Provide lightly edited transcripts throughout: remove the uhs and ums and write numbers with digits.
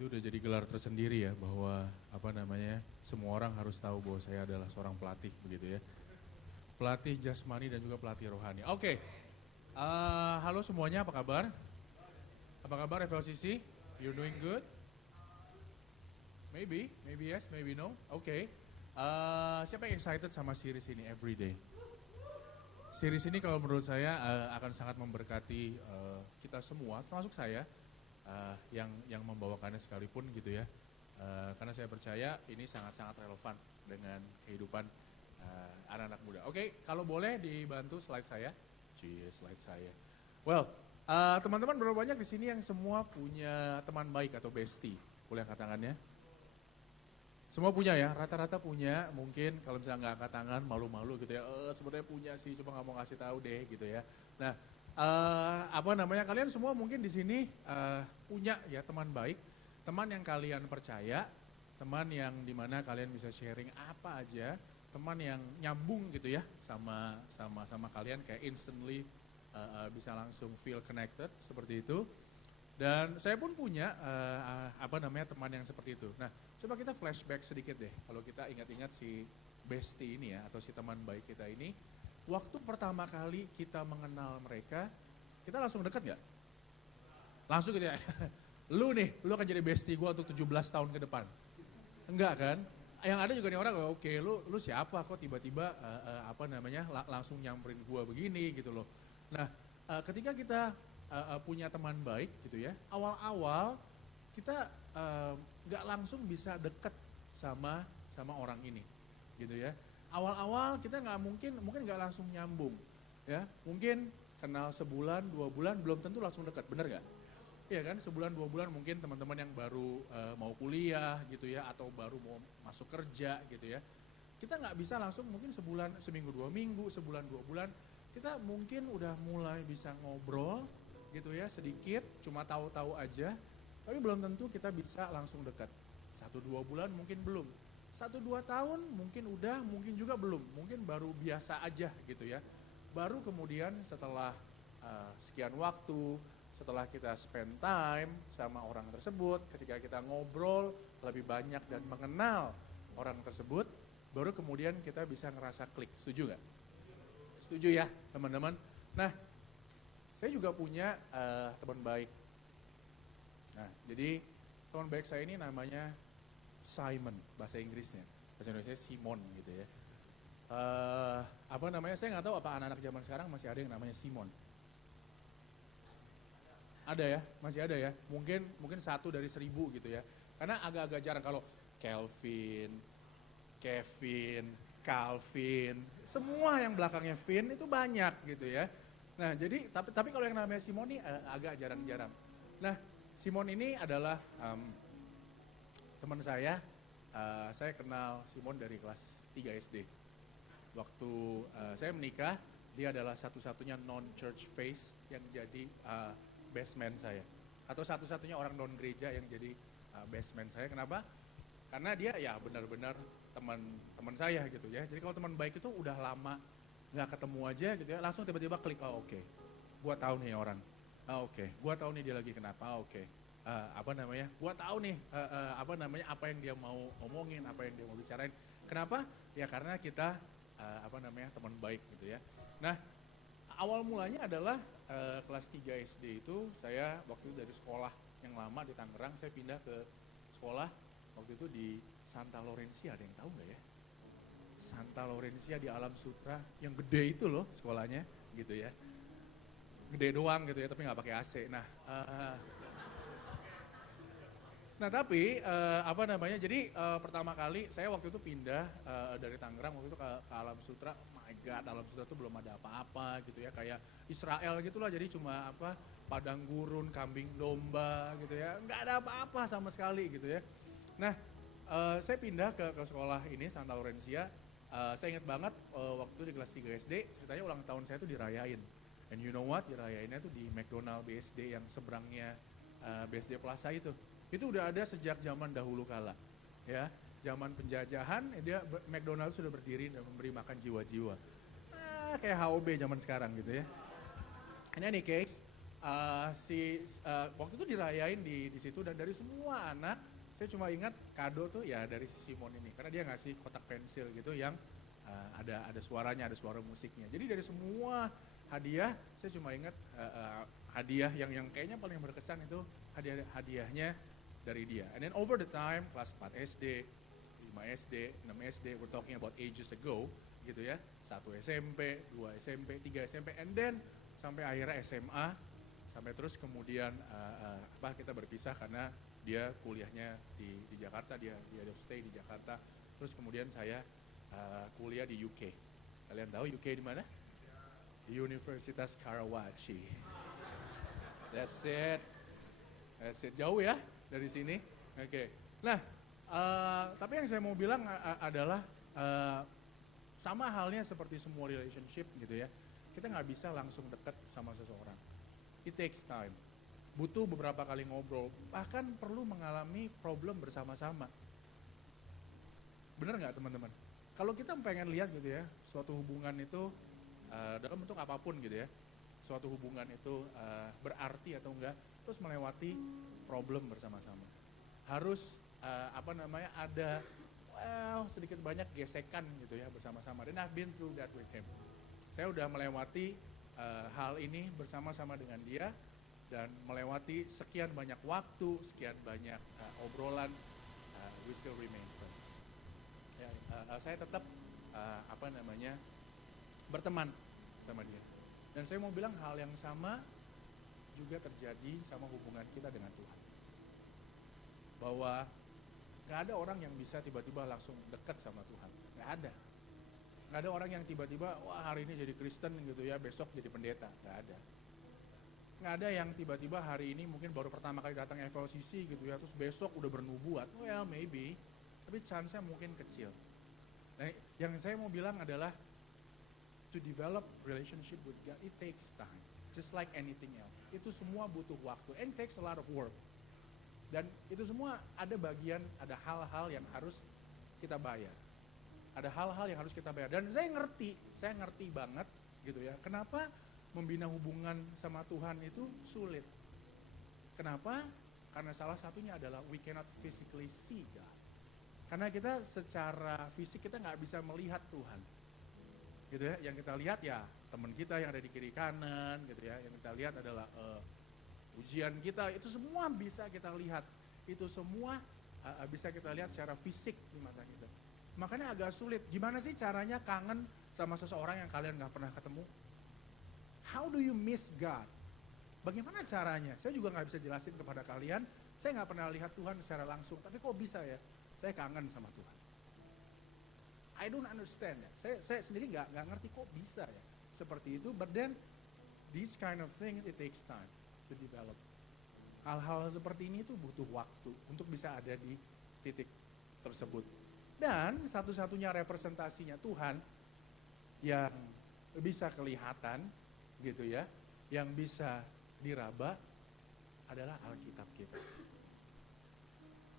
Itu udah jadi gelar tersendiri ya bahwa semua orang harus tahu bahwa saya adalah seorang pelatih begitu ya. Pelatih jasmani dan juga pelatih rohani. Oke, halo semuanya apa kabar? Apa kabar FLCC? You're doing good? Maybe yes, maybe no. Oke. Siapa yang excited sama series ini Everyday? Series ini kalau menurut saya akan sangat memberkati kita semua, termasuk saya yang membawakannya sekalipun gitu ya. Karena saya percaya ini sangat-sangat relevan dengan kehidupan anak-anak muda. Oke, kalau boleh dibantu slide saya. Slide saya. Well, teman-teman berapa banyak di sini yang semua punya teman baik atau bestie? Boleh angkat tangannya? Semua punya ya, rata-rata punya. Mungkin kalau misalnya nggak angkat tangan, malu-malu gitu ya. Sebenarnya punya sih, cuma nggak mau ngasih tahu deh gitu ya. Nah, kalian semua mungkin di sini punya ya teman baik, teman yang kalian percaya, teman yang dimana kalian bisa sharing apa aja, teman yang nyambung gitu ya sama kalian kayak instantly bisa langsung feel connected seperti itu. Dan saya pun punya teman yang seperti itu. Nah, coba kita flashback sedikit deh. Kalau kita ingat-ingat si bestie ini ya, atau si teman baik kita ini, waktu pertama kali kita mengenal mereka, kita langsung dekat nggak? Langsung gitu ya. Lu akan jadi bestie gue untuk 17 tahun ke depan. Enggak kan? Yang ada juga nih orang, oke, lu siapa kok tiba-tiba langsung nyamperin gue begini gitu loh. Nah, ketika kita punya teman baik gitu ya, awal-awal kita nggak langsung bisa deket sama orang ini gitu ya. Awal-awal kita mungkin nggak langsung nyambung ya, mungkin kenal sebulan 2 bulan belum tentu langsung dekat, bener nggak? Iya kan, sebulan 2 bulan mungkin teman-teman yang baru mau kuliah gitu ya, atau baru mau masuk kerja gitu ya, kita nggak bisa langsung mungkin sebulan, seminggu 2 minggu, sebulan 2 bulan, kita mungkin udah mulai bisa ngobrol gitu ya sedikit, cuma tahu-tahu aja, tapi belum tentu kita bisa langsung dekat. 1-2 bulan mungkin belum, 1-2 tahun mungkin udah, mungkin juga belum, mungkin baru biasa aja gitu ya. Baru kemudian setelah sekian waktu, setelah kita spend time sama orang tersebut, ketika kita ngobrol lebih banyak dan mengenal orang tersebut, baru kemudian kita bisa ngerasa klik. Setuju gak? Setuju ya teman-teman? Nah, saya juga punya teman baik. Nah, jadi teman baik saya ini namanya Simon, bahasa Inggrisnya. Bahasa Indonesia Simon gitu ya. Saya nggak tahu apa anak-anak zaman sekarang masih ada yang namanya Simon. Ada ya, masih ada ya. Mungkin 1 dari 1000 gitu ya. Karena agak-agak jarang kalau Kelvin, Kevin, Calvin, semua yang belakangnya Vin itu banyak gitu ya. Nah, jadi tapi kalau yang namanya Simon ini agak jarang-jarang. Nah, Simon ini adalah teman saya. Saya kenal Simon dari kelas 3 SD. Waktu saya menikah, dia adalah satu-satunya non-church face yang jadi best man saya. Atau satu-satunya orang non-gereja yang jadi best man saya. Kenapa? Karena dia ya benar-benar teman saya gitu ya. Jadi kalau teman baik itu udah lama nggak ketemu aja gitu ya, langsung tiba-tiba klik, oke, gua tahu nih orang, oke, gua tahu nih dia lagi kenapa, oke, gua tahu nih apa yang dia mau omongin, apa yang dia mau bicarain. Kenapa? Ya karena kita teman baik gitu ya. Nah, awal mulanya adalah kelas 3 SD itu saya waktu itu dari sekolah yang lama di Tangerang, saya pindah ke sekolah waktu itu di Santa Laurencia, ada yang tahu nggak ya? Santa Laurencia di Alam Sutra, yang gede itu loh sekolahnya gitu ya. Gede doang gitu ya, tapi nggak pakai AC. Jadi pertama kali saya waktu itu pindah dari Tangerang waktu itu ke Alam Sutra. Oh my God, Alam Sutra tuh belum ada apa-apa gitu ya, kayak Israel gitulah. Jadi cuma padang gurun, kambing domba gitu ya, nggak ada apa-apa sama sekali gitu ya. Nah, saya pindah ke sekolah ini Santa Laurencia. Saya ingat banget waktu itu di kelas 3 SD, ceritanya ulang tahun saya tuh dirayain. And you know what, dirayainnya tuh di McDonald BSD yang seberangnya BSD Plaza itu. Itu udah ada sejak zaman dahulu kala. Ya, zaman penjajahan, McDonald sudah berdiri dan memberi makan jiwa-jiwa. Kayak HOB zaman sekarang gitu ya. In any case, Waktu itu dirayain di situ dan dari semua anak saya cuma ingat kado tuh ya dari si Simon ini karena dia ngasih kotak pensil gitu yang ada suaranya, ada suara musiknya. Jadi dari semua hadiah saya cuma ingat hadiah yang kayaknya paling berkesan itu hadiahnya dari dia. And then over the time kelas 4 SD, 5 SD, 6 SD, we're talking about ages ago gitu ya. 1 SMP, 2 SMP, 3 SMP, and then sampai akhirnya SMA, sampai terus kemudian kita berpisah karena dia kuliahnya di Jakarta, dia stay di Jakarta. Terus kemudian saya kuliah di UK. Kalian tahu UK di mana? Di Universitas Karawaci. That's it. Jauh ya dari sini. Oke. Nah, tapi yang saya mau bilang adalah sama halnya seperti semua relationship gitu ya. Kita nggak bisa langsung dekat sama seseorang. It takes time. Butuh beberapa kali ngobrol, bahkan perlu mengalami problem bersama-sama. Bener nggak teman-teman? Kalau kita pengen lihat gitu ya, suatu hubungan itu dalam bentuk apapun gitu ya, suatu hubungan itu berarti atau enggak, terus melewati problem bersama-sama. Harus ada sedikit banyak gesekan gitu ya bersama-sama. Dan I've been through that with him. Saya udah melewati hal ini bersama-sama dengan dia dan melewati sekian banyak waktu, sekian banyak obrolan, we still remain friends. Ya, saya tetap berteman sama dia. Dan saya mau bilang hal yang sama juga terjadi sama hubungan kita dengan Tuhan. Bahwa gak ada orang yang bisa tiba-tiba langsung dekat sama Tuhan. Gak ada. Gak ada orang yang tiba-tiba, wah hari ini jadi Kristen gitu ya, besok jadi pendeta. Gak ada. Gak ada yang tiba-tiba hari ini mungkin baru pertama kali datang FLCC gitu ya, terus besok udah bernubuat. Well maybe, tapi chance-nya mungkin kecil. Nah, yang saya mau bilang adalah to develop relationship with God, it takes time. Just like anything else. Itu semua butuh waktu and takes a lot of work. Dan itu semua ada bagian, ada hal-hal yang harus kita bayar. Ada hal-hal yang harus kita bayar. Dan saya ngerti banget gitu ya. Kenapa membina hubungan sama Tuhan itu sulit? Kenapa? Karena salah satunya adalah we cannot physically see God. Karena kita secara fisik kita nggak bisa melihat Tuhan. Gitu ya, yang kita lihat ya teman kita yang ada di kiri kanan gitu ya. Yang kita lihat adalah ujian kita, itu semua bisa kita lihat. Itu semua bisa kita lihat secara fisik di mata kita. Makanya agak sulit, gimana sih caranya kangen sama seseorang yang kalian gak pernah ketemu? How do you miss God? Bagaimana caranya? Saya juga gak bisa jelasin kepada kalian, saya gak pernah lihat Tuhan secara langsung, tapi kok bisa ya? Saya kangen sama Tuhan. I don't understand ya. Saya sendiri gak ngerti kok bisa ya. Seperti itu, but then these kind of things it takes time to develop. Hal-hal seperti ini tuh butuh waktu untuk bisa ada di titik tersebut. Dan satu-satunya representasinya Tuhan yang bisa kelihatan gitu ya, yang bisa diraba adalah Alkitab kita.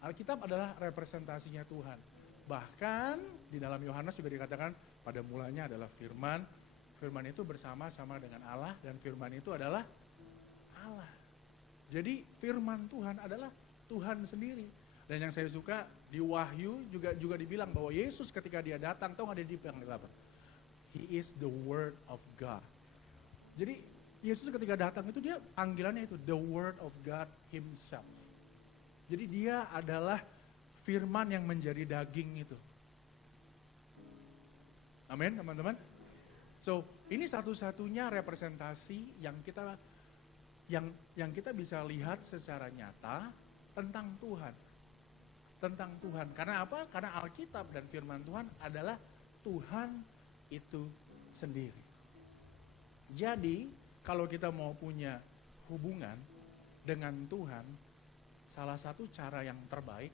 Alkitab adalah representasinya Tuhan. Bahkan di dalam Yohanes juga dikatakan pada mulanya adalah firman. Firman itu bersama-sama dengan Allah dan firman itu adalah Allah. Jadi firman Tuhan adalah Tuhan sendiri. Dan yang saya suka di Wahyu juga dibilang bahwa Yesus ketika dia datang, tahu nggak dia dibilang apa? He is the Word of God. Jadi Yesus ketika datang itu dia panggilannya itu the Word of God Himself. Jadi dia adalah firman yang menjadi daging itu. Amin teman-teman. So ini satu-satunya representasi yang kita bisa lihat secara nyata tentang Tuhan. Tentang Tuhan. Karena apa? Karena Alkitab dan firman Tuhan adalah Tuhan itu sendiri. Jadi kalau kita mau punya hubungan dengan Tuhan, salah satu cara yang terbaik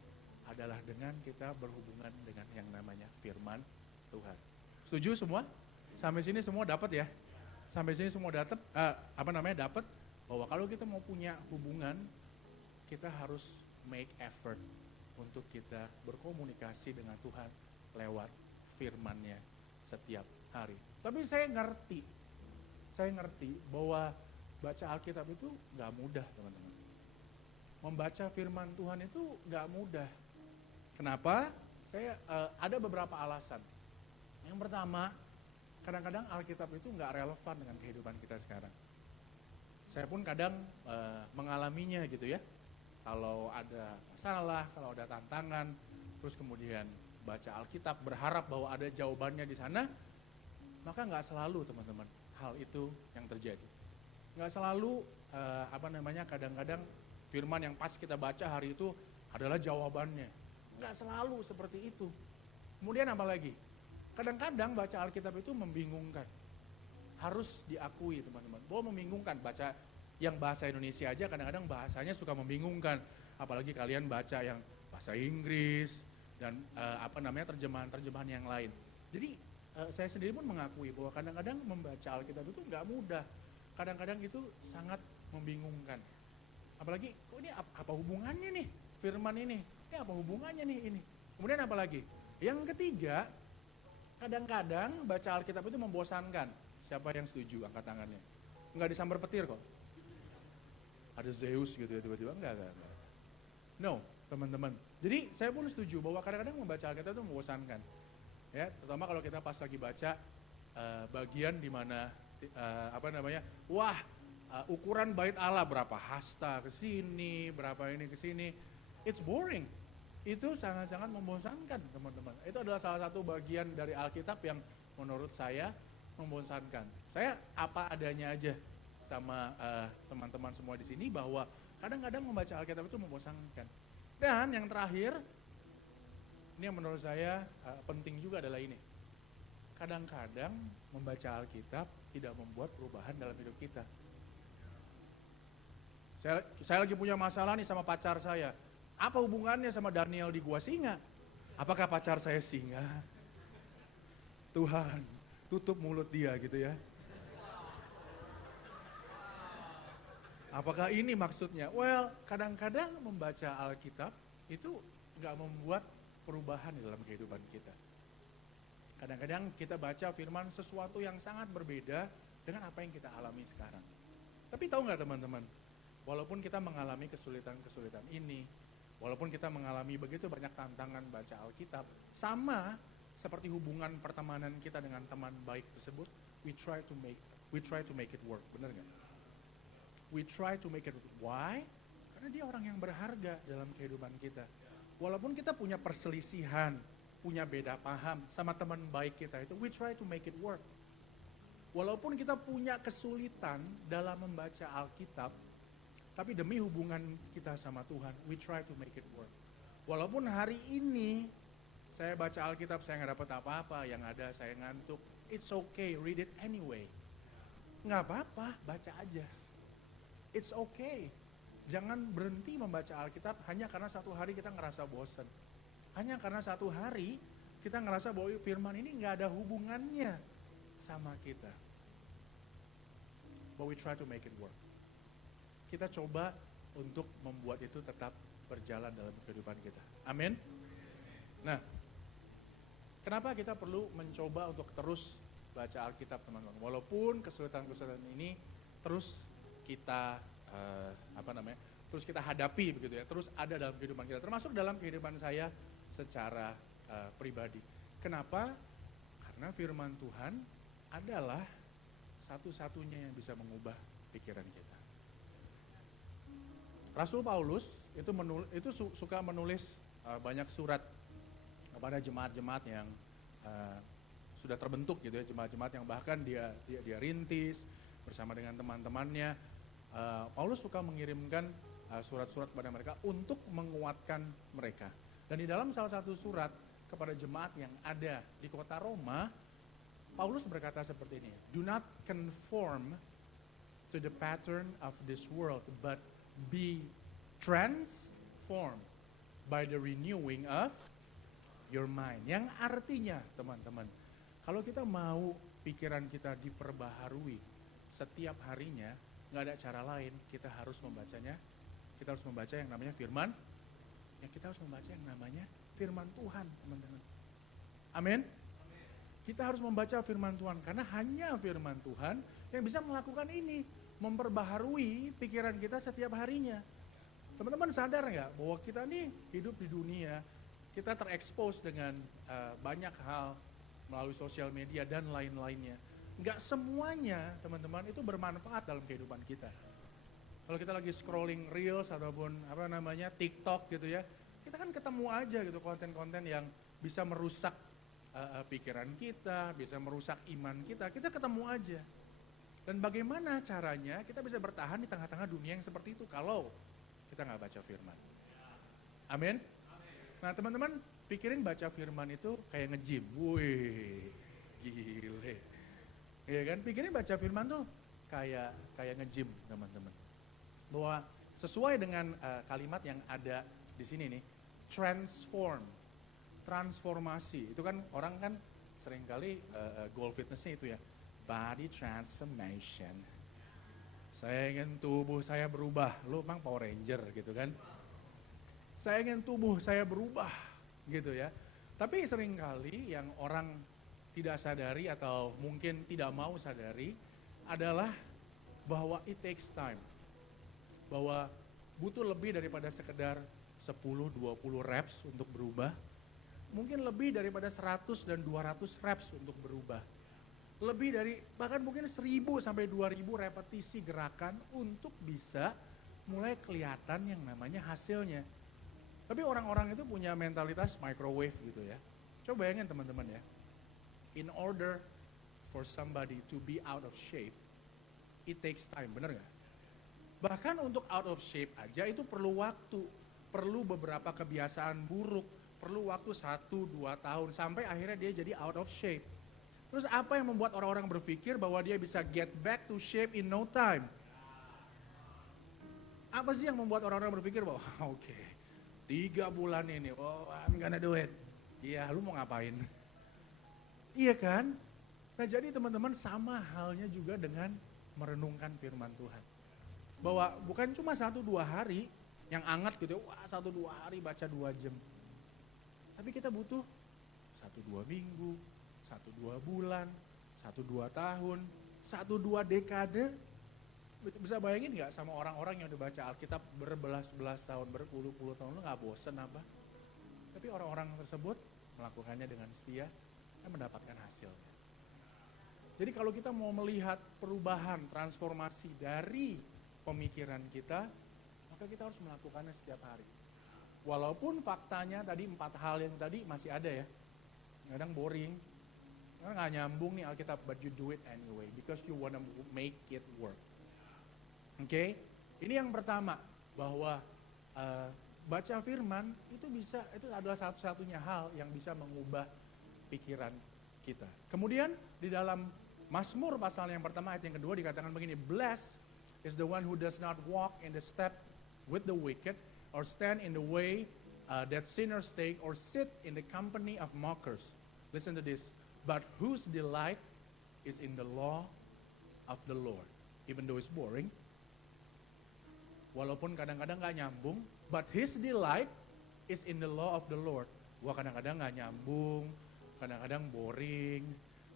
adalah dengan kita berhubungan dengan yang namanya firman Tuhan. Setuju semua? Sampai sini semua dapat ya? Sampai sini semua dapat bahwa kalau kita mau punya hubungan, kita harus make effort untuk kita berkomunikasi dengan Tuhan lewat firman-Nya setiap hari. Tapi saya ngerti bahwa Baca Alkitab itu nggak mudah, teman-teman. Membaca firman Tuhan itu nggak mudah. Kenapa? Saya ada beberapa alasan. Yang pertama, kadang-kadang Alkitab itu nggak relevan dengan kehidupan kita sekarang. Saya pun kadang mengalaminya gitu ya. Kalau ada masalah, kalau ada tantangan, terus kemudian baca Alkitab berharap bahwa ada jawabannya di sana, maka nggak selalu teman-teman hal itu yang terjadi. Nggak selalu kadang-kadang firman yang pas kita baca hari itu adalah jawabannya. Nggak selalu seperti itu. Kemudian apa lagi? Kadang-kadang baca Alkitab itu membingungkan. Harus diakui teman-teman, bahwa membingungkan. Baca yang bahasa Indonesia aja kadang-kadang bahasanya suka membingungkan. Apalagi kalian baca yang bahasa Inggris dan terjemahan-terjemahan yang lain. Jadi saya sendiri pun mengakui bahwa kadang-kadang membaca Alkitab itu nggak mudah. Kadang-kadang itu sangat membingungkan. Apalagi, kok ini apa hubungannya nih firman ini? Ini apa hubungannya nih ini? Kemudian apa lagi? Yang ketiga, kadang-kadang baca Alkitab itu membosankan. Siapa yang setuju? Angkat tangannya. Enggak disambar petir kok. Ada Zeus gitu ya tiba-tiba. Enggak. No, teman-teman. Jadi saya pun setuju bahwa kadang-kadang membaca Alkitab itu membosankan. Ya, terutama kalau kita pas lagi baca bagian di mana ukuran bait Allah berapa hasta ke sini, berapa ini ke sini. It's boring. Itu sangat-sangat membosankan, teman-teman. Itu adalah salah satu bagian dari Alkitab yang menurut saya membosankan. Saya apa adanya aja sama teman-teman semua di sini bahwa kadang-kadang membaca Alkitab itu membosankan. Dan yang terakhir, ini yang menurut saya penting juga adalah ini. Kadang-kadang membaca Alkitab tidak membuat perubahan dalam hidup kita. Saya lagi punya masalah nih sama pacar saya. Apa hubungannya sama Daniel di Gua Singa? Apakah pacar saya singa? Tuhan, tutup mulut dia gitu ya. Apakah ini maksudnya? Well, kadang-kadang membaca Alkitab itu nggak membuat perubahan di dalam kehidupan kita. Kadang-kadang kita baca firman sesuatu yang sangat berbeda dengan apa yang kita alami sekarang. Tapi tahu nggak teman-teman? Walaupun kita mengalami kesulitan-kesulitan ini, walaupun kita mengalami begitu banyak tantangan baca Alkitab, sama seperti hubungan pertemanan kita dengan teman baik tersebut, we try to make it work, benar nggak? We try to make it work. Why? Karena dia orang yang berharga dalam kehidupan kita. Walaupun kita punya perselisihan, punya beda paham sama teman baik kita itu, we try to make it work. Walaupun kita punya kesulitan dalam membaca Alkitab, tapi demi hubungan kita sama Tuhan, we try to make it work. Walaupun hari ini saya baca Alkitab, saya nggak dapat apa-apa, yang ada saya ngantuk, it's okay, read it anyway. Nggak apa-apa, baca aja. It's okay. Jangan berhenti membaca Alkitab hanya karena satu hari kita ngerasa bosan. Hanya karena satu hari kita ngerasa bahwa firman ini nggak ada hubungannya sama kita. But we try to make it work. Kita coba untuk membuat itu tetap berjalan dalam kehidupan kita. Amin. Nah, kenapa kita perlu mencoba untuk terus baca Alkitab, teman-teman? Walaupun kesulitan-kesulitan ini terus kita terus kita hadapi begitu ya, terus ada dalam kehidupan kita, termasuk dalam kehidupan saya secara pribadi. Kenapa? Karena firman Tuhan adalah satu-satunya yang bisa mengubah pikiran kita. Rasul Paulus itu suka menulis banyak surat kepada jemaat-jemaat yang sudah terbentuk gitu ya, jemaat-jemaat yang bahkan dia rintis bersama dengan teman-temannya. Paulus suka mengirimkan surat-surat kepada mereka untuk menguatkan mereka. Dan di dalam salah satu surat kepada jemaat yang ada di kota Roma, Paulus berkata seperti ini, "Do not conform to the pattern of this world, but be transformed by the renewing of your mind." Yang artinya, teman-teman, kalau kita mau pikiran kita diperbaharui setiap harinya, nggak ada cara lain, kita harus membacanya. Kita harus membaca yang namanya firman. Kita harus membaca yang namanya firman Tuhan, teman-teman. Amin. Kita harus membaca firman Tuhan, karena hanya firman Tuhan yang bisa melakukan ini, memperbaharui pikiran kita setiap harinya. Teman-teman sadar nggak bahwa kita nih hidup di dunia, kita terekspos dengan banyak hal melalui sosial media dan lain-lainnya. Nggak semuanya teman-teman itu bermanfaat dalam kehidupan kita. Kalau kita lagi scrolling Reels ataupun TikTok gitu ya, kita kan ketemu aja gitu konten-konten yang bisa merusak pikiran kita, bisa merusak iman kita ketemu aja. Dan bagaimana caranya kita bisa bertahan di tengah-tengah dunia yang seperti itu kalau kita nggak baca firman. Amin. Nah teman-teman pikirin baca firman itu kayak nge-gym. Wih, gile. Iya kan, pikirin baca firman tuh kayak nge-gym teman-teman. Bahwa sesuai dengan kalimat yang ada di sini nih, transformasi. Itu kan orang kan seringkali goal fitnessnya itu ya, body transformation. Saya ingin tubuh saya berubah, lu emang Power Ranger gitu kan. Saya ingin tubuh saya berubah gitu ya. Tapi seringkali yang orang tidak sadari atau mungkin tidak mau sadari adalah bahwa it takes time. Bahwa butuh lebih daripada sekedar 10-20 reps untuk berubah. Mungkin lebih daripada 100 dan 200 reps untuk berubah. Lebih dari bahkan mungkin 1000 sampai 2000 repetisi gerakan untuk bisa mulai kelihatan yang namanya hasilnya. Tapi orang-orang itu punya mentalitas microwave gitu ya. Coba bayangin teman-teman ya. In order for somebody to be out of shape, it takes time, bener gak? Bahkan untuk out of shape aja itu perlu waktu, perlu beberapa kebiasaan buruk, perlu waktu 1-2 tahun, sampai akhirnya dia jadi out of shape. Terus apa yang membuat orang-orang berpikir bahwa dia bisa get back to shape in no time? Apa sih yang membuat orang-orang berpikir bahwa oke, 3 bulan ini, I'm gonna do it. Iya, lu mau ngapain? Iya kan? Nah jadi teman-teman sama halnya juga dengan merenungkan firman Tuhan. Bahwa bukan cuma 1-2 hari yang hangat gitu ya, 1-2 hari baca 2 jam. Tapi kita butuh 1-2 minggu, 1-2 bulan, 1-2 tahun, 1-2 dekade. Bisa bayangin gak sama orang-orang yang udah baca Alkitab berbelas-belas tahun, berpuluh-puluh tahun, lu gak bosen apa? Tapi orang-orang tersebut melakukannya dengan setia, mendapatkan hasilnya. Jadi kalau kita mau melihat perubahan, transformasi dari pemikiran kita, maka kita harus melakukannya setiap hari. Walaupun faktanya tadi 4 hal yang tadi masih ada ya, kadang boring, karena nggak nyambung nih Alkitab, but you do it anyway, because you wanna make it work. Oke, ini yang pertama, bahwa baca firman itu adalah satu-satunya hal yang bisa mengubah pikiran kita. Kemudian di dalam Mazmur pasal yang pertama ayat yang kedua dikatakan begini, blessed is the one who does not walk in the step with the wicked or stand in the way that sinners take or sit in the company of mockers. Listen to this, but whose delight is in the law of the Lord. Even though it's boring, walaupun kadang-kadang gak nyambung, but his delight is in the law of the Lord. Wah kadang-kadang gak nyambung, kadang-kadang boring,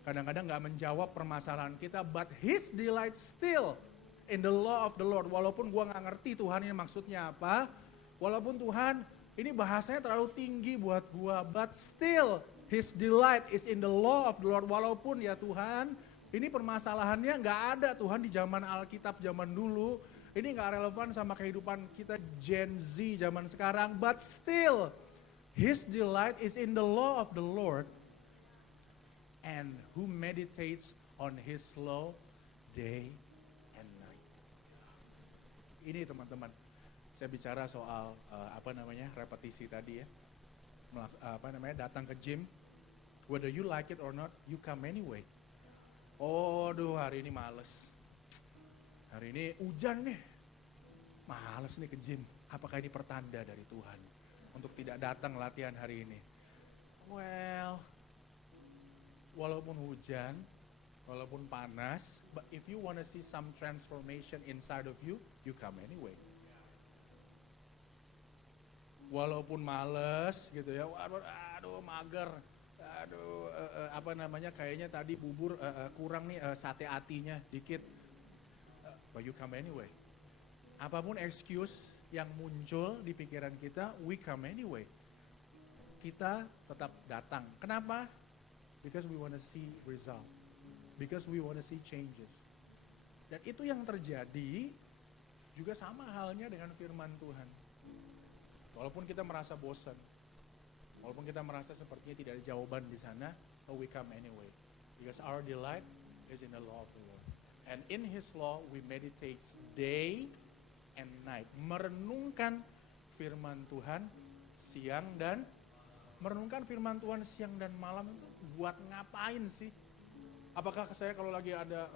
kadang-kadang gak menjawab permasalahan kita, but his delight still in the law of the Lord. Walaupun gua gak ngerti Tuhan ini maksudnya apa, walaupun Tuhan ini bahasanya terlalu tinggi buat gua, but still his delight is in the law of the Lord. Walaupun ya Tuhan, ini permasalahannya gak ada Tuhan di zaman Alkitab zaman dulu, ini gak relevan sama kehidupan kita Gen Z zaman sekarang, but still his delight is in the law of the Lord. And who meditates on his law day and night. Ini teman-teman, saya bicara soal repetisi tadi ya. Datang ke gym, whether you like it or not, you come anyway. Aduh hari ini males. Hari ini hujan nih, males nih ke gym. Apakah ini pertanda dari Tuhan untuk tidak datang latihan hari ini? Well, walaupun hujan, walaupun panas, but if you want to see some transformation inside of you, you come anyway. Walaupun males gitu ya, aduh mager, aduh apa namanya kayaknya tadi bubur kurang nih sate atinya dikit. But you come anyway. Apapun excuse yang muncul di pikiran kita, we come anyway. Kita tetap datang. Kenapa? Because we want to see result. Because we want to see changes. Dan itu yang terjadi juga sama halnya dengan firman Tuhan. Walaupun kita merasa bosan, walaupun kita merasa sepertinya tidak ada jawaban di sana, but we come anyway. Because our delight is in the law of the Lord. And in His law we meditate day and night. Merenungkan firman Tuhan siang dan malam itu buat ngapain sih? Apakah saya kalau lagi ada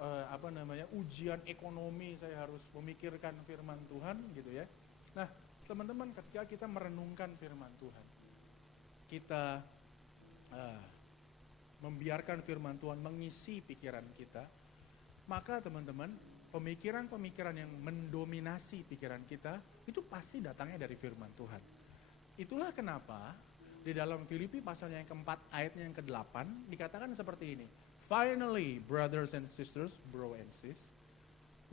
ujian ekonomi saya harus memikirkan firman Tuhan gitu ya? Nah, teman-teman, ketika kita merenungkan firman Tuhan, kita membiarkan firman Tuhan mengisi pikiran kita, maka teman-teman, pemikiran-pemikiran yang mendominasi pikiran kita itu pasti datangnya dari firman Tuhan. Itulah kenapa di dalam Filipi pasalnya yang keempat ayatnya yang ke-8 dikatakan seperti ini. Finally, brothers and sisters, bro and sis,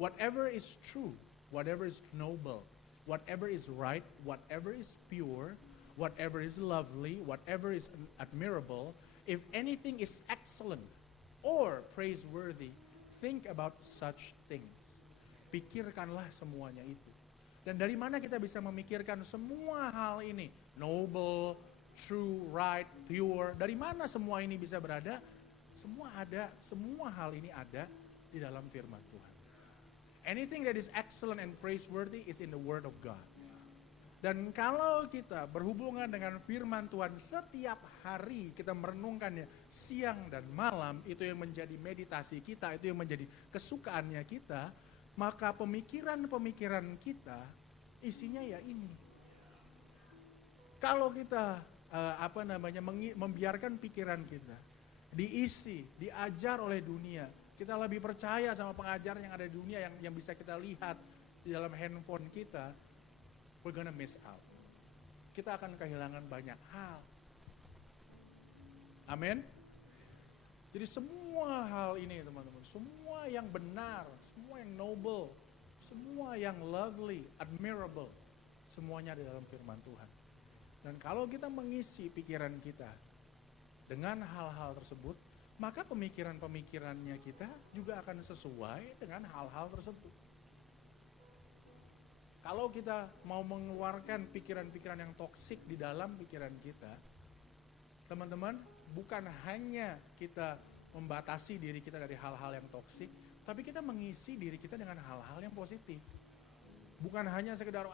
whatever is true, whatever is noble, whatever is right, whatever is pure, whatever is lovely, whatever is admirable, if anything is excellent or praiseworthy, think about such things. Pikirkanlah semuanya itu. Dan dari mana kita bisa memikirkan semua hal ini? Noble, true, right, pure. Dari mana semua ini bisa berada? Semua hal ini ada di dalam firman Tuhan. Anything that is excellent and praiseworthy is in the word of God. Dan kalau kita berhubungan dengan firman Tuhan setiap hari, kita merenungkannya siang dan malam, itu yang menjadi meditasi kita, itu yang menjadi kesukaannya kita, maka pemikiran-pemikiran kita isinya ya ini. Kalau kita membiarkan pikiran kita diisi, diajar oleh dunia, kita lebih percaya sama pengajar yang ada di dunia yang bisa kita lihat di dalam handphone kita, we're gonna miss out. Kita akan kehilangan banyak hal. Amin. Jadi semua hal ini teman-teman, semua yang benar, semua yang noble, semua yang lovely, admirable, semuanya ada dalam firman Tuhan. Dan kalau kita mengisi pikiran kita dengan hal-hal tersebut, maka pemikiran-pemikirannya kita juga akan sesuai dengan hal-hal tersebut. Kalau kita mau mengeluarkan pikiran-pikiran yang toksik di dalam pikiran kita, teman-teman, bukan hanya kita membatasi diri kita dari hal-hal yang toksik, tapi kita mengisi diri kita dengan hal-hal yang positif. Bukan hanya sekedar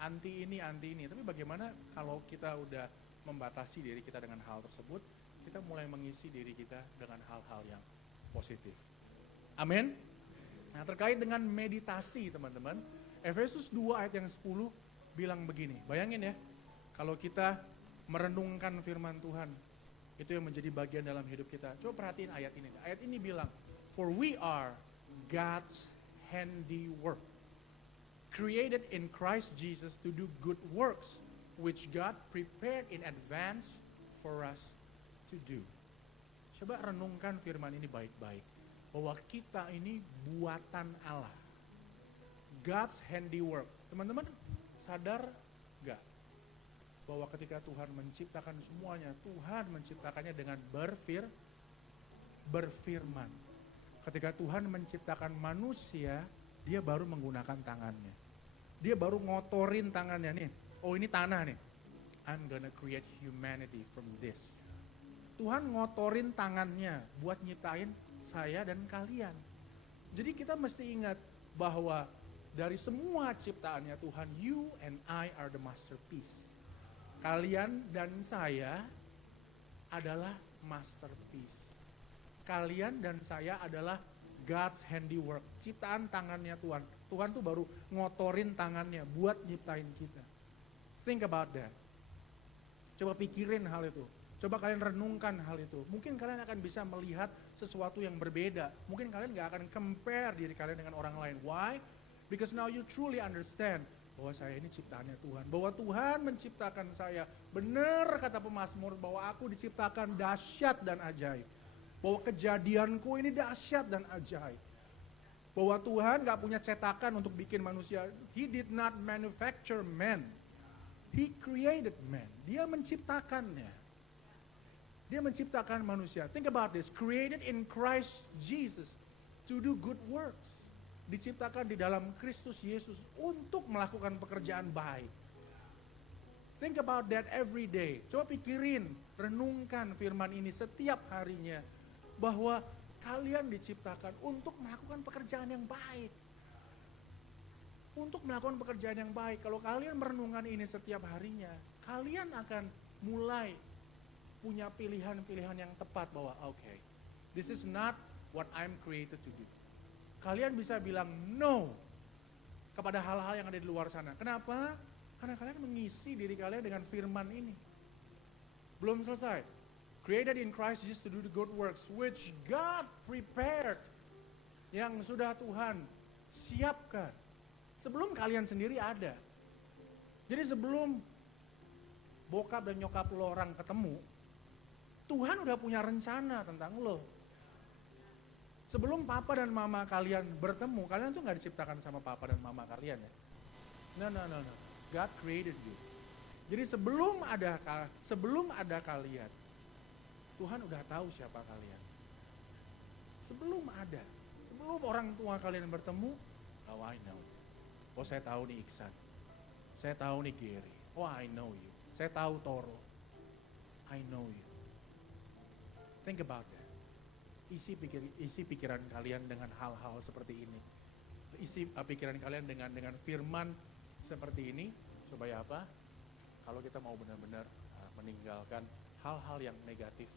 anti ini, tapi bagaimana kalau kita udah membatasi diri kita dengan hal tersebut, kita mulai mengisi diri kita dengan hal-hal yang positif. Amin. Nah, terkait dengan meditasi teman-teman, Efesus 2 ayat yang 10 bilang begini, bayangin ya, kalau kita merenungkan firman Tuhan, itu yang menjadi bagian dalam hidup kita. Coba perhatiin ayat ini. Ayat ini bilang, for we are God's handiwork, created in Christ Jesus to do good works, which God prepared in advance for us to do. Coba renungkan firman ini baik-baik, bahwa kita ini buatan Allah. God's handiwork. Teman-teman sadar gak bahwa ketika Tuhan menciptakan semuanya, Tuhan menciptakannya dengan berfirman. Ketika Tuhan menciptakan manusia, dia baru menggunakan tangannya. Dia baru ngotorin tangannya nih. Oh ini tanah nih. I'm gonna create humanity from this. Tuhan ngotorin tangannya buat nyiptain saya dan kalian. Jadi kita mesti ingat bahwa dari semua ciptaannya Tuhan, you and I are the masterpiece. Kalian dan saya adalah masterpiece. Kalian dan saya adalah God's handiwork, ciptaan tangannya Tuhan. Tuhan tuh baru ngotorin tangannya buat nyiptain kita. Think about that. Coba pikirin hal itu. Coba kalian renungkan hal itu. Mungkin kalian akan bisa melihat sesuatu yang berbeda. Mungkin kalian gak akan compare diri kalian dengan orang lain. Why? Because now you truly understand bahwa saya ini ciptaannya Tuhan, bahwa Tuhan menciptakan saya. Benar kata pemazmur bahwa aku diciptakan dahsyat dan ajaib. Bahwa kejadianku ini dahsyat dan ajaib. Bahwa Tuhan gak punya cetakan untuk bikin manusia. He did not manufacture man. He created man. Dia menciptakannya. Dia menciptakan manusia. Think about this. Created in Christ Jesus to do good works. Diciptakan di dalam Kristus Yesus untuk melakukan pekerjaan baik. Think about that every day. Coba pikirin, renungkan firman ini setiap harinya. Bahwa kalian diciptakan untuk melakukan pekerjaan yang baik. Untuk melakukan pekerjaan yang baik. Kalau kalian merenungkan ini setiap harinya, kalian akan mulai punya pilihan-pilihan yang tepat bahwa okay, this is not what I'm created to do. Kalian bisa bilang no kepada hal-hal yang ada di luar sana. Kenapa? Karena kalian mengisi diri kalian dengan firman ini. Belum selesai. Created in Christ Jesus to do the good works which God prepared. Yang sudah Tuhan siapkan. Sebelum kalian sendiri ada. Jadi sebelum bokap dan nyokap lo orang ketemu, Tuhan udah punya rencana tentang lo. Sebelum papa dan mama kalian bertemu, kalian tuh gak diciptakan sama papa dan mama kalian ya. No. God created you. Jadi sebelum ada kalian, Tuhan udah tahu siapa kalian. Sebelum orang tua kalian bertemu, oh I know. Oh saya tahu nih Iksan, saya tahu nih Gary, oh I know you. Saya tahu Toro, I know you. Think about that. Isi pikiran kalian dengan hal-hal seperti ini. Isi pikiran kalian dengan firman seperti ini, supaya apa? Kalau kita mau benar-benar meninggalkan hal-hal yang negatif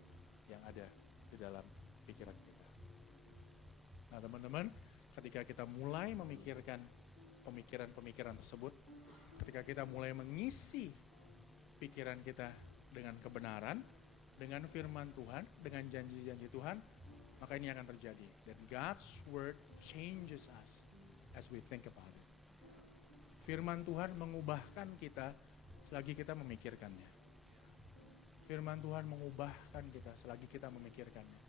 yang ada di dalam pikiran kita. Nah teman-teman, ketika kita mulai memikirkan pemikiran-pemikiran tersebut, ketika kita mulai mengisi pikiran kita dengan kebenaran, dengan firman Tuhan, dengan janji-janji Tuhan, maka ini akan terjadi. Dan God's word changes us as we think about it. Firman Tuhan mengubahkan kita selagi kita memikirkannya. Firman Tuhan mengubahkan kita selagi kita memikirkannya.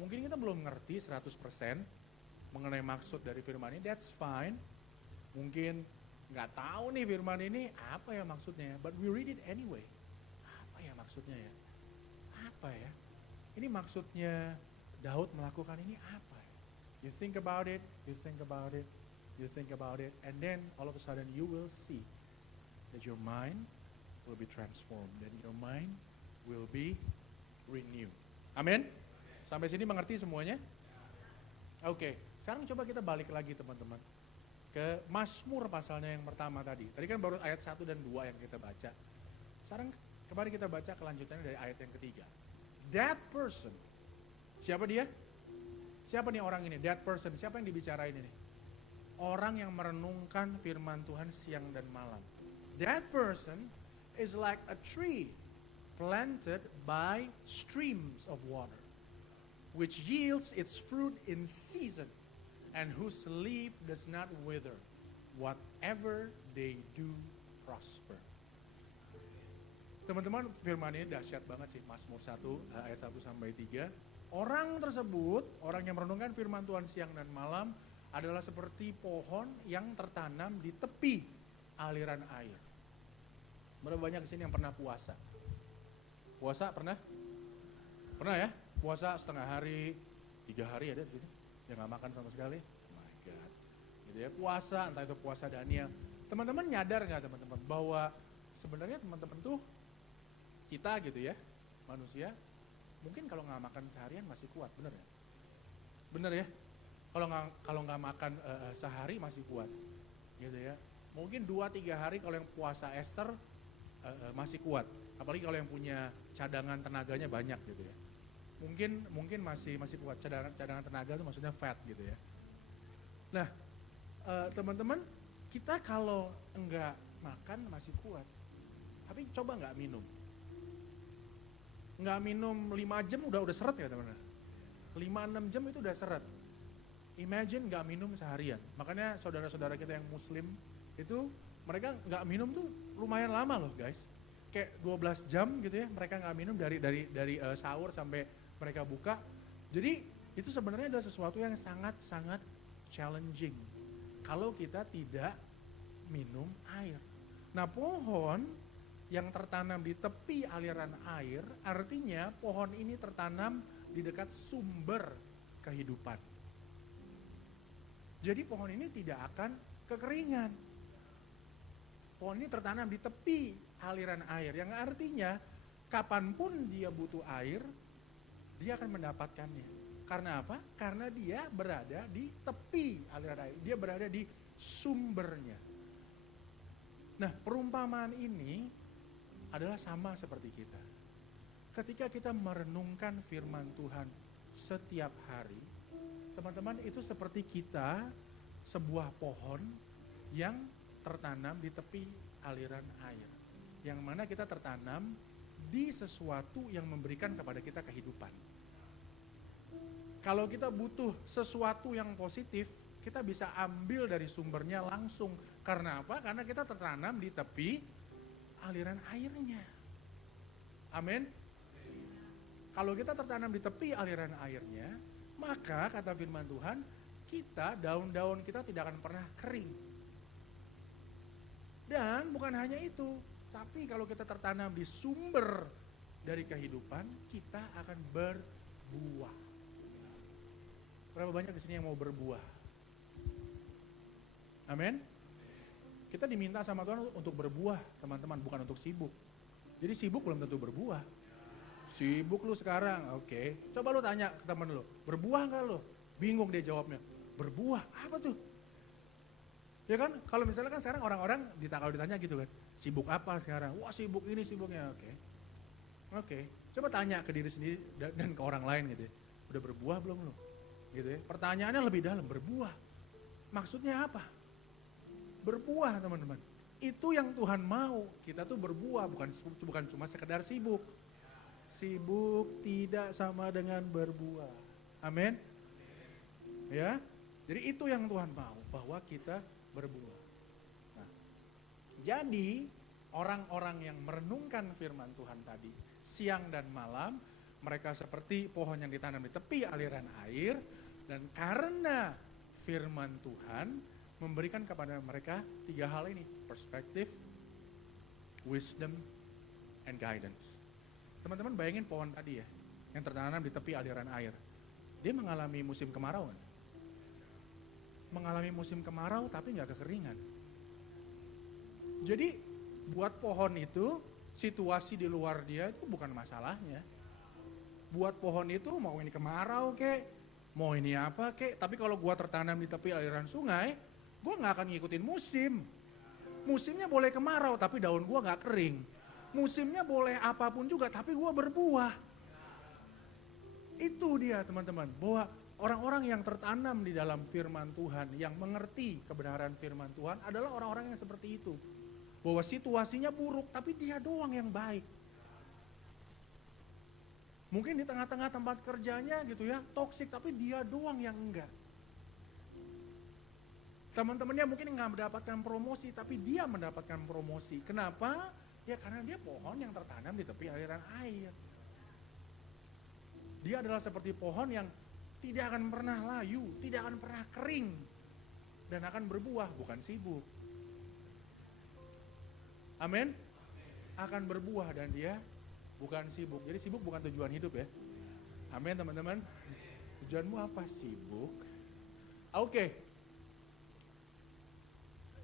Mungkin kita belum ngerti 100% mengenai maksud dari firman ini, that's fine. Mungkin nggak tahu nih firman ini apa ya maksudnya, but we read it anyway. Apa ya maksudnya ya? Apa ya? Ini maksudnya Daud melakukan ini apa ya? You think about it, you think about it, you think about it, and then all of a sudden you will see that your mind will be transformed, that your mind will be renewed. Amin? Sampai sini mengerti semuanya? Oke, sekarang coba kita balik lagi teman-teman ke Mazmur pasalnya yang pertama tadi. Tadi kan baru ayat 1 dan 2 yang kita baca. Sekarang kemarin kita baca kelanjutannya dari ayat yang ketiga. That person, siapa dia? Siapa nih orang ini? That person, siapa yang dibicarain ini? Orang yang merenungkan firman Tuhan siang dan malam. That person is like a tree planted by streams of water, which yields its fruit in season, and whose leaf does not wither. Whatever they do prosper. Teman-teman, firman ini dahsyat banget sih. Mazmur 1 ayat 1 sampai 3. Orang tersebut, orang yang merenungkan firman Tuhan siang dan malam, adalah seperti pohon yang tertanam di tepi aliran air. Berapa banyak di sini yang pernah puasa? Puasa pernah? Pernah ya? Puasa setengah hari, 3 hari ada di sini yang nggak makan sama sekali. Oh my God. Gitu ya, puasa, entah itu puasa Daniel. Teman-teman nyadar nggak teman-teman bahwa sebenarnya teman-teman tuh kita gitu ya, manusia, mungkin kalau nggak makan seharian masih kuat, bener ya? Bener ya? Kalau nggak makan sehari masih kuat, gitu ya. Mungkin 2-3 hari kalau yang puasa Esther masih kuat, apalagi kalau yang punya cadangan tenaganya banyak gitu ya. Mungkin masih kuat, cadangan tenaga itu maksudnya fat gitu ya. Nah, teman-teman, kita kalau enggak makan masih kuat, tapi coba nggak minum. Nggak minum 5 jam udah seret ya teman-teman. 5-6 jam itu udah seret. Imagine nggak minum seharian. Makanya saudara-saudara kita yang muslim itu Mereka nggak minum tuh lumayan lama loh guys. Kayak 12 jam gitu ya, mereka nggak minum dari sahur sampai mereka buka. Jadi itu sebenarnya adalah sesuatu yang sangat-sangat challenging kalau kita tidak minum air. Nah, pohon yang tertanam di tepi aliran air, artinya pohon ini tertanam di dekat sumber kehidupan. Jadi pohon ini tidak akan kekeringan. Pohon ini tertanam di tepi aliran air, yang artinya kapanpun dia butuh air, dia akan mendapatkannya. Karena apa? Karena dia berada di tepi aliran air, dia berada di sumbernya. Nah, perumpamaan ini adalah sama seperti kita. Ketika kita merenungkan firman Tuhan setiap hari, teman-teman, itu seperti kita sebuah pohon yang tertanam di tepi aliran air. Yang mana kita tertanam di sesuatu yang memberikan kepada kita kehidupan. Kalau kita butuh sesuatu yang positif, kita bisa ambil dari sumbernya langsung. Karena apa? Karena kita tertanam di tepi aliran airnya. Amin. Kalau kita tertanam di tepi aliran airnya, maka kata firman Tuhan, daun-daun kita tidak akan pernah kering. Dan bukan hanya itu, tapi kalau kita tertanam di sumber dari kehidupan, kita akan berbuah. Berapa banyak di sini yang mau berbuah? Amin. Kita diminta sama Tuhan untuk berbuah, teman-teman, bukan untuk sibuk. Jadi sibuk belum tentu berbuah. Sibuk lu sekarang, oke. Coba lu tanya ke temen lu, berbuah gak lu? Bingung dia jawabnya. Berbuah, apa tuh? Ya kan, kalau misalnya kan sekarang orang-orang kalau ditanya gitu kan, sibuk apa sekarang? Wah, sibuk ini, sibuknya, oke. Coba tanya ke diri sendiri dan ke orang lain gitu ya. Udah berbuah belum lu? Gitu ya. Pertanyaannya lebih dalam, berbuah. Maksudnya apa? Berbuah, teman-teman. Itu yang Tuhan mau. Kita tuh berbuah, bukan cuma sekedar sibuk. Sibuk tidak sama dengan berbuah. Amin. Ya. Jadi itu yang Tuhan mau, bahwa kita berbuah. Nah, jadi orang-orang yang merenungkan firman Tuhan tadi, siang dan malam, mereka seperti pohon yang ditanam di tepi aliran air, dan karena firman Tuhan memberikan kepada mereka 3 hal ini, perspektif, wisdom, and guidance. Teman-teman bayangin pohon tadi ya, yang tertanam di tepi aliran air. Dia mengalami musim kemarau kan? Mengalami musim kemarau tapi gak kekeringan. Jadi buat pohon itu, situasi di luar dia itu bukan masalahnya. Buat pohon itu mau ini kemarau kek, mau ini apa kek, tapi kalau gua tertanam di tepi aliran sungai, gue gak akan ngikutin musim. Musimnya boleh kemarau tapi daun gue gak kering. Musimnya boleh apapun juga tapi gue berbuah. Itu dia teman-teman, bahwa orang-orang yang tertanam di dalam firman Tuhan, yang mengerti kebenaran firman Tuhan adalah orang-orang yang seperti itu. Bahwa situasinya buruk tapi dia doang yang baik. Mungkin di tengah-tengah tempat kerjanya gitu ya, toksik tapi dia doang yang enggak. Teman-temannya mungkin nggak mendapatkan promosi, tapi dia mendapatkan promosi. Kenapa? Ya karena dia pohon yang tertanam di tepi aliran air. Dia adalah seperti pohon yang tidak akan pernah layu, tidak akan pernah kering, dan akan berbuah, bukan sibuk. Amin? Akan berbuah dan dia bukan sibuk. Jadi sibuk bukan tujuan hidup ya. Amin teman-teman. Tujuanmu apa? Sibuk. Oke.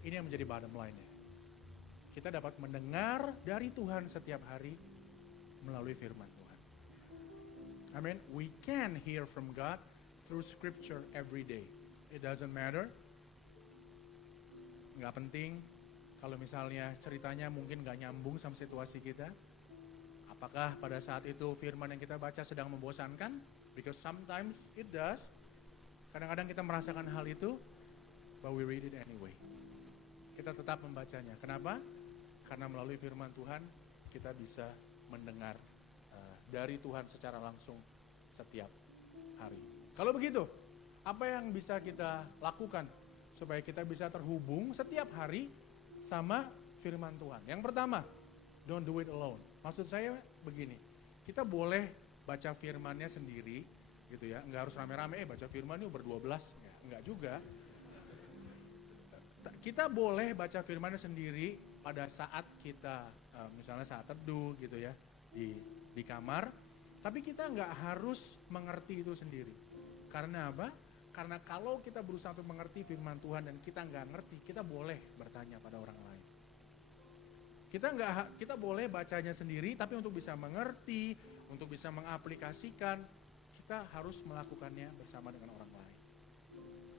Ini yang menjadi bottom line-nya. Kita dapat mendengar dari Tuhan setiap hari melalui firman Tuhan. Amin. We can hear from God through scripture every day. It doesn't matter. Nggak penting kalau misalnya ceritanya mungkin nggak nyambung sama situasi kita. Apakah pada saat itu firman yang kita baca sedang membosankan? Because sometimes it does. Kadang-kadang kita merasakan hal itu, but we read it anyway. Kita tetap membacanya. Kenapa? Karena melalui firman Tuhan kita bisa mendengar dari Tuhan secara langsung setiap hari. Kalau begitu, apa yang bisa kita lakukan supaya kita bisa terhubung setiap hari sama firman Tuhan. Yang pertama, don't do it alone. Maksud saya begini, kita boleh baca firmannya sendiri, gitu ya. Enggak harus rame-rame, baca firman yuk ber-12, enggak juga. Kita boleh baca firmannya sendiri pada saat kita, misalnya saat teduh gitu ya, di kamar. Tapi kita enggak harus mengerti itu sendiri. Karena apa? Karena kalau kita berusaha untuk mengerti firman Tuhan dan kita enggak ngerti, kita boleh bertanya pada orang lain. Kita boleh bacanya sendiri, tapi untuk bisa mengerti, untuk bisa mengaplikasikan, kita harus melakukannya bersama dengan orang lain.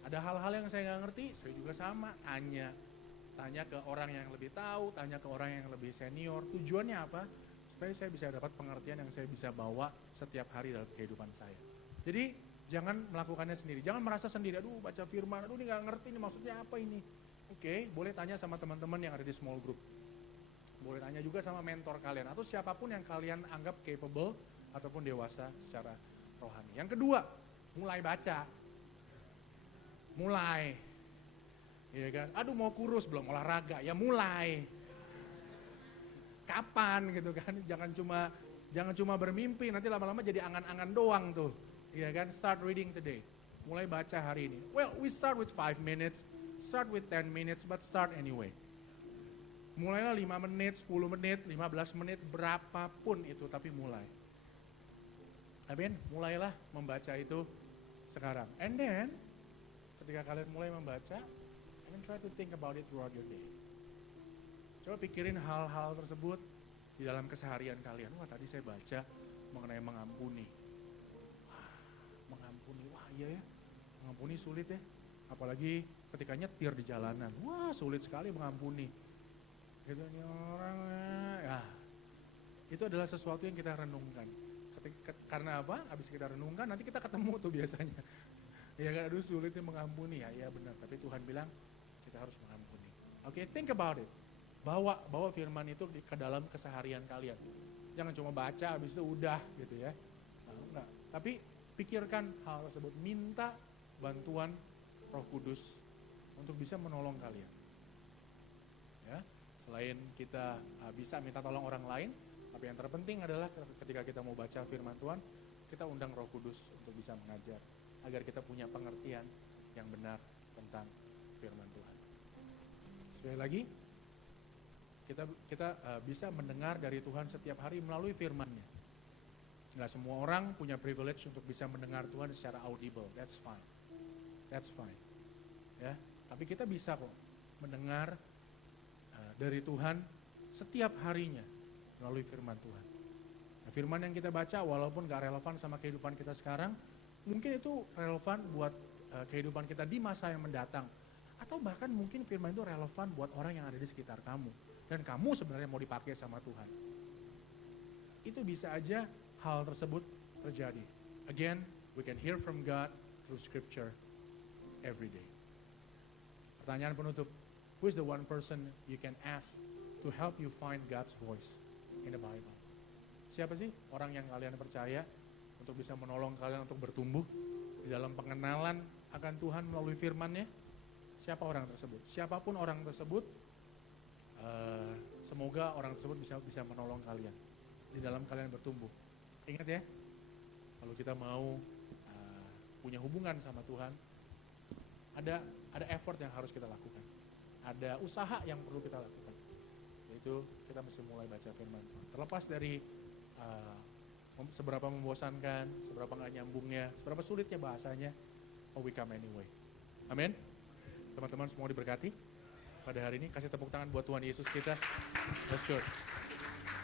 Ada hal-hal yang saya nggak ngerti, saya juga sama, tanya ke orang yang lebih tahu, tanya ke orang yang lebih senior. Tujuannya apa? Supaya saya bisa dapat pengertian yang saya bisa bawa setiap hari dalam kehidupan saya. Jadi jangan melakukannya sendiri, jangan merasa sendiri. Aduh baca firman, aduh ini nggak ngerti ini maksudnya apa ini. Oke, boleh tanya sama teman-teman yang ada di small group. Boleh tanya juga sama mentor kalian atau siapapun yang kalian anggap capable ataupun dewasa secara rohani. Yang kedua, mulai baca. Mulai. Iya kan? Aduh mau kurus belum olahraga, ya mulai. Kapan gitu kan? Jangan cuma bermimpi, nanti lama-lama jadi angan-angan doang tuh. Iya kan? Start reading today. Mulai baca hari ini. Well, we start with 5 minutes, start with 10 minutes, but start anyway. Mulailah 5 menit, 10 menit, 15 menit, berapapun itu, tapi mulai. Amin, mulailah membaca itu sekarang. And then, ketika kalian mulai membaca, and then try to think about it throughout your day. Coba pikirin hal-hal tersebut di dalam keseharian kalian. Wah tadi saya baca mengenai mengampuni. Mengampuni, wah iya ya, mengampuni sulit ya. Apalagi ketika nyetir di jalanan, wah sulit sekali mengampuni. Gitu orang ya, itu adalah sesuatu yang kita renungkan. Karena apa? Habis kita renungkan nanti kita ketemu tuh biasanya. Ya kan, aduh sulitnya mengampuni ya benar. Tapi Tuhan bilang kita harus mengampuni. Oke, think about it. Bawa firman itu ke dalam keseharian kalian. Jangan cuma baca habis itu udah gitu ya. Nah, enggak. Tapi pikirkan hal tersebut. Minta bantuan Roh Kudus untuk bisa menolong kalian. Ya. Selain kita bisa minta tolong orang lain, tapi yang terpenting adalah ketika kita mau baca firman Tuhan, kita undang Roh Kudus untuk bisa mengajar, agar kita punya pengertian yang benar tentang firman Tuhan. Sekali lagi, kita bisa mendengar dari Tuhan setiap hari melalui firman-Nya. Nggak semua orang punya privilege untuk bisa mendengar Tuhan secara audible, that's fine. Ya, tapi kita bisa kok mendengar dari Tuhan setiap harinya melalui firman Tuhan. Nah, firman yang kita baca walaupun gak relevan sama kehidupan kita sekarang, mungkin itu relevan buat kehidupan kita di masa yang mendatang. Atau bahkan mungkin firman itu relevan buat orang yang ada di sekitar kamu. Dan kamu sebenarnya mau dipakai sama Tuhan. Itu bisa aja hal tersebut terjadi. Again, we can hear from God through scripture every day. Pertanyaan penutup. Who is the one person you can ask to help you find God's voice in the Bible? Siapa sih orang yang kalian percaya untuk bisa menolong kalian untuk bertumbuh di dalam pengenalan akan Tuhan melalui firman-Nya? Siapa orang tersebut? Siapapun orang tersebut, semoga orang tersebut bisa menolong kalian di dalam kalian bertumbuh. Ingat ya, kalau kita mau punya hubungan sama Tuhan, ada effort yang harus kita lakukan. Ada usaha yang perlu kita lakukan, yaitu kita mesti mulai baca firman Tuhan. Terlepas dari seberapa membosankan, seberapa gak nyambungnya, seberapa sulitnya bahasanya, we come anyway. Amin. Teman-teman semua diberkati pada hari ini. Kasih tepuk tangan buat Tuhan Yesus kita. Let's go.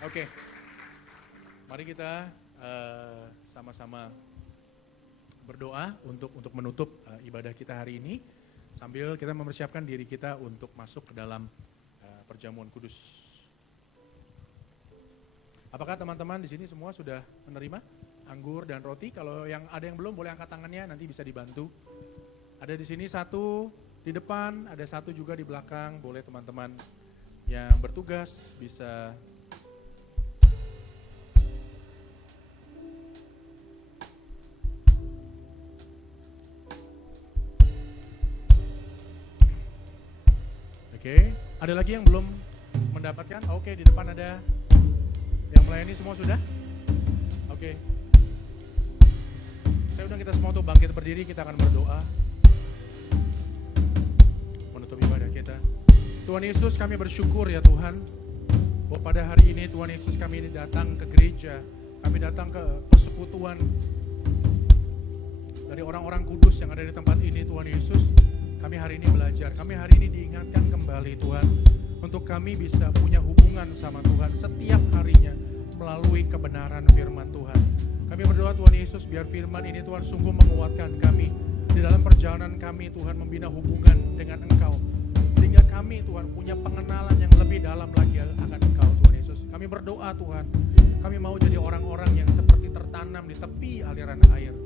Oke. Mari kita sama-sama berdoa untuk menutup ibadah kita hari ini. Sambil kita mempersiapkan diri kita untuk masuk ke dalam perjamuan kudus. Apakah teman-teman di sini semua sudah menerima anggur dan roti? Kalau yang ada yang belum boleh angkat tangannya, nanti bisa dibantu. Ada di sini satu di depan, ada satu juga di belakang. Boleh teman-teman yang bertugas bisa Oke, ada lagi yang belum mendapatkan? Oke, di depan ada yang melayani semua sudah? Oke. Saya undang kita semua untuk bangkit berdiri, kita akan berdoa. Menutup ibadah kita. Tuhan Yesus, kami bersyukur ya Tuhan, bahwa pada hari ini Tuhan Yesus kami datang ke gereja, kami datang ke persekutuan dari orang-orang kudus yang ada di tempat ini Tuhan Yesus. Kami hari ini belajar, kami hari ini diingatkan kembali Tuhan, untuk kami bisa punya hubungan sama Tuhan setiap harinya melalui kebenaran firman Tuhan. Kami berdoa Tuhan Yesus, biar firman ini Tuhan sungguh menguatkan kami di dalam perjalanan kami Tuhan membina hubungan dengan Engkau, sehingga kami Tuhan punya pengenalan yang lebih dalam lagi akan Engkau Tuhan Yesus. Kami berdoa Tuhan, kami mau jadi orang-orang yang seperti tertanam di tepi aliran air,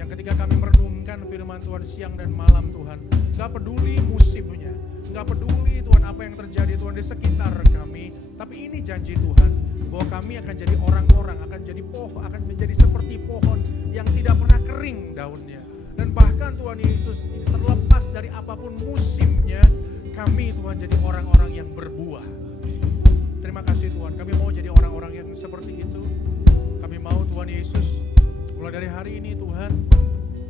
yang ketika kami merenungkan firman Tuhan siang dan malam Tuhan, gak peduli musimnya, gak peduli Tuhan apa yang terjadi Tuhan di sekitar kami, tapi ini janji Tuhan, bahwa kami akan jadi orang-orang, akan jadi pohon, akan menjadi seperti pohon yang tidak pernah kering daunnya. Dan bahkan Tuhan Yesus, terlepas dari apapun musimnya, kami Tuhan jadi orang-orang yang berbuah. Terima kasih Tuhan, kami mau jadi orang-orang yang seperti itu. Kami mau Tuhan Yesus, mulai dari hari ini Tuhan,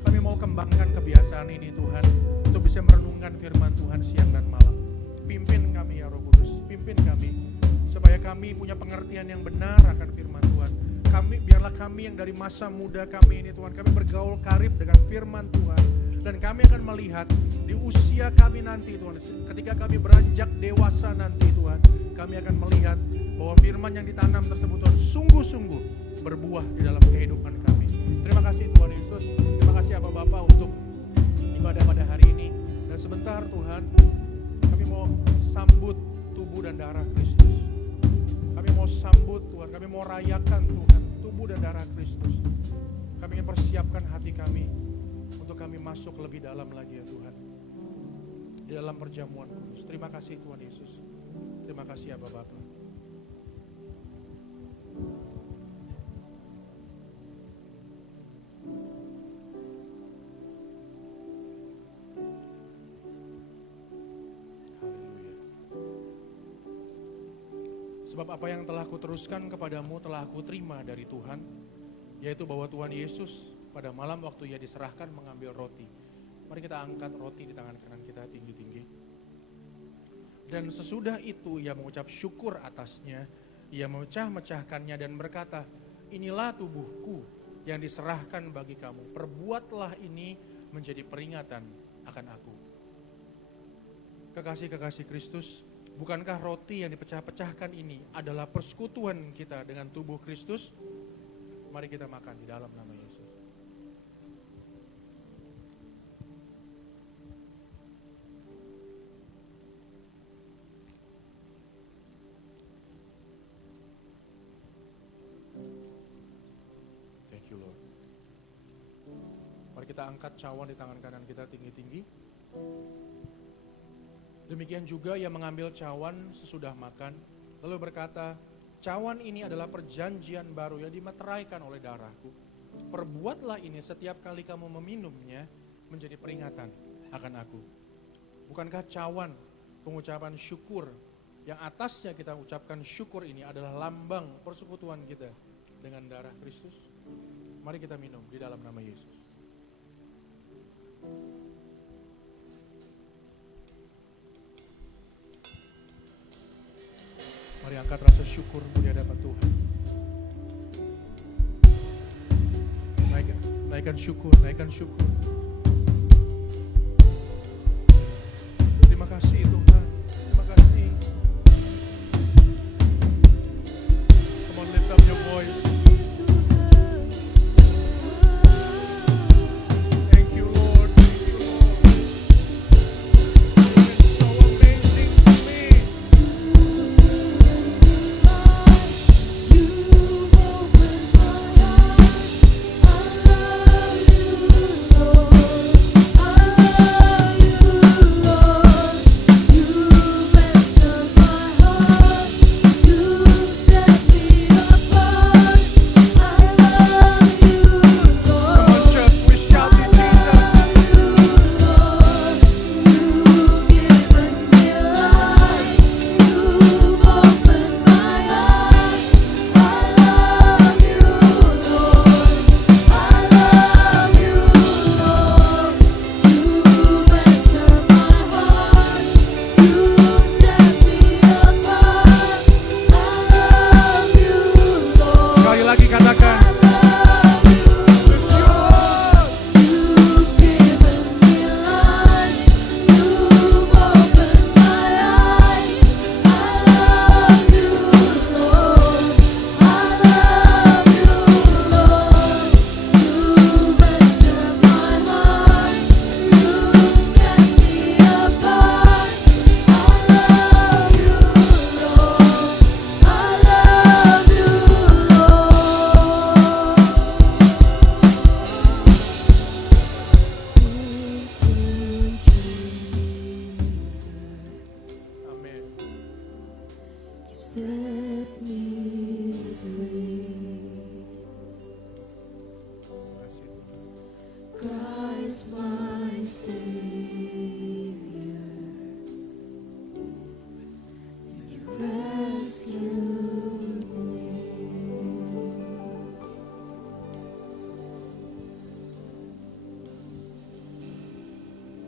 kami mau kembangkan kebiasaan ini Tuhan, untuk bisa merenungkan firman Tuhan siang dan malam. Pimpin kami ya Roh Kudus, pimpin kami, supaya kami punya pengertian yang benar akan firman Tuhan. Biarlah kami yang dari masa muda kami ini Tuhan, kami bergaul karib dengan firman Tuhan, dan kami akan melihat di usia kami nanti Tuhan, ketika kami beranjak dewasa nanti Tuhan, kami akan melihat bahwa firman yang ditanam tersebut Tuhan sungguh-sungguh berbuah di dalam kehidupan kami. Terima kasih Tuhan Yesus, terima kasih Bapak untuk ibadah pada hari ini. Dan sebentar Tuhan, kami mau sambut tubuh dan darah Kristus. Kami mau sambut Tuhan, kami mau rayakan Tuhan, tubuh dan darah Kristus. Kami ingin persiapkan hati kami untuk kami masuk lebih dalam lagi ya Tuhan, di dalam perjamuan kudus. Terima kasih Tuhan Yesus, terima kasih Bapak. Sebab apa yang telah kuteruskan kepadamu telah aku terima dari Tuhan, yaitu bahwa Tuhan Yesus pada malam waktu Ia diserahkan mengambil roti. Mari kita angkat roti di tangan kanan kita tinggi-tinggi. Dan sesudah itu Ia mengucap syukur atasnya, Ia memecah-mecahkannya dan berkata, inilah tubuhku yang diserahkan bagi kamu, perbuatlah ini menjadi peringatan akan aku. Kekasih-kekasih Kristus, bukankah roti yang dipecah-pecahkan ini adalah persekutuan kita dengan tubuh Kristus? Mari kita makan di dalam nama Yesus. Thank you Lord. Mari kita angkat cawan di tangan kanan kita tinggi-tinggi. Demikian juga Ia mengambil cawan sesudah makan, lalu berkata, cawan ini adalah perjanjian baru yang dimeteraikan oleh darahku. Perbuatlah ini setiap kali kamu meminumnya menjadi peringatan akan aku. Bukankah cawan pengucapan syukur yang atasnya kita ucapkan syukur ini adalah lambang persekutuan kita dengan darah Kristus? Mari kita minum di dalam nama Yesus. Mari angkat rasa syukurmu di hadapan Tuhan. Naikkan syukur, naikkan syukur. Terima kasih Tuhan, terima kasih. Come on, lift up your voice. Thank you Lord, thank you Lord. It's so amazing to me. You've opened my eyes. I love you, Lord.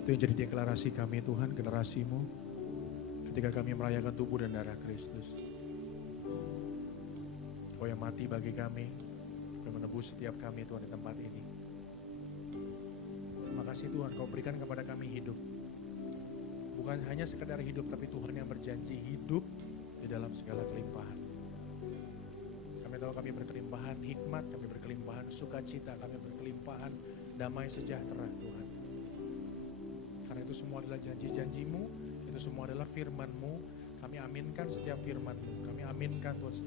Itu yang jadi deklarasi kami Tuhan, generasimu, ketika kami merayakan tubuh dan darah Kristus. Kau yang mati bagi kami, yang menebus setiap kami Tuhan di tempat ini. Terima kasih Tuhan, Kau berikan kepada kami hidup. Bukan hanya sekedar hidup, tapi Tuhan yang berjanji hidup di dalam segala kelimpahan. Kami tahu kami berkelimpahan hikmat, kami berkelimpahan sukacita, kami berkelimpahan damai sejahtera Tuhan. Karena itu semua adalah janji-janji-Mu, itu semua adalah firman-Mu. Kami aminkan setiap firman-Mu, kami aminkan Tuhan